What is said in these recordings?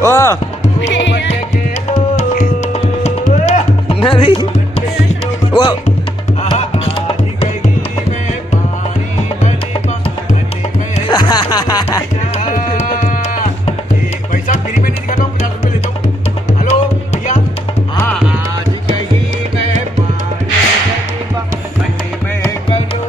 ओ नहीं वो भाई साहब फ्री में नहीं दिखाता हूँ, 50 रुपये लेता हूँ। हेलो भैया, हाँ आज कहीं मैं पानी में करूँ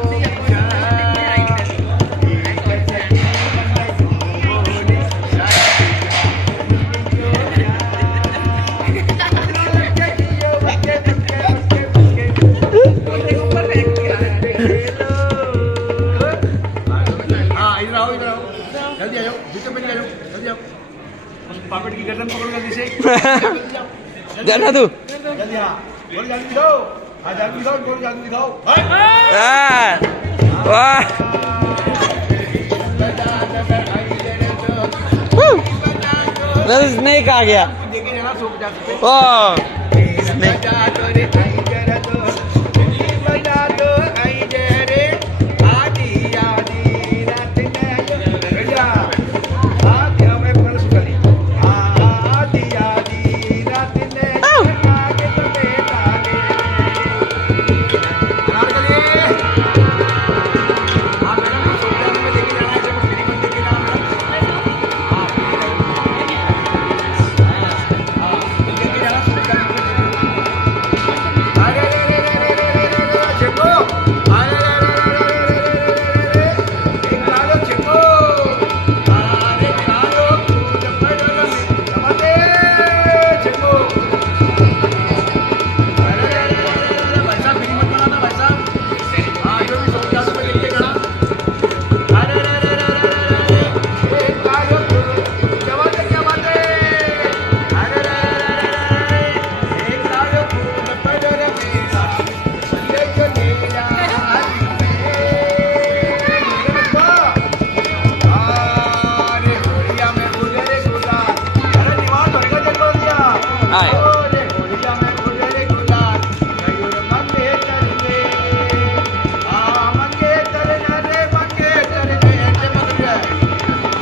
इधर आओ जल्दी आ जाओ, बीच में नहीं आ जाओ, जल्दी आओ। उस पापड़ की गर्दन पकड़ो जल्दी से, जल्दी आओ। जाना तू जल्दी हाँ, गोली जादू दिखाओ, हाँ जादू दिखाओ, गोली जादू दिखाओ। वाह स्नेक आ गया देखिए जरा 150 रुपये। ओ स्नेक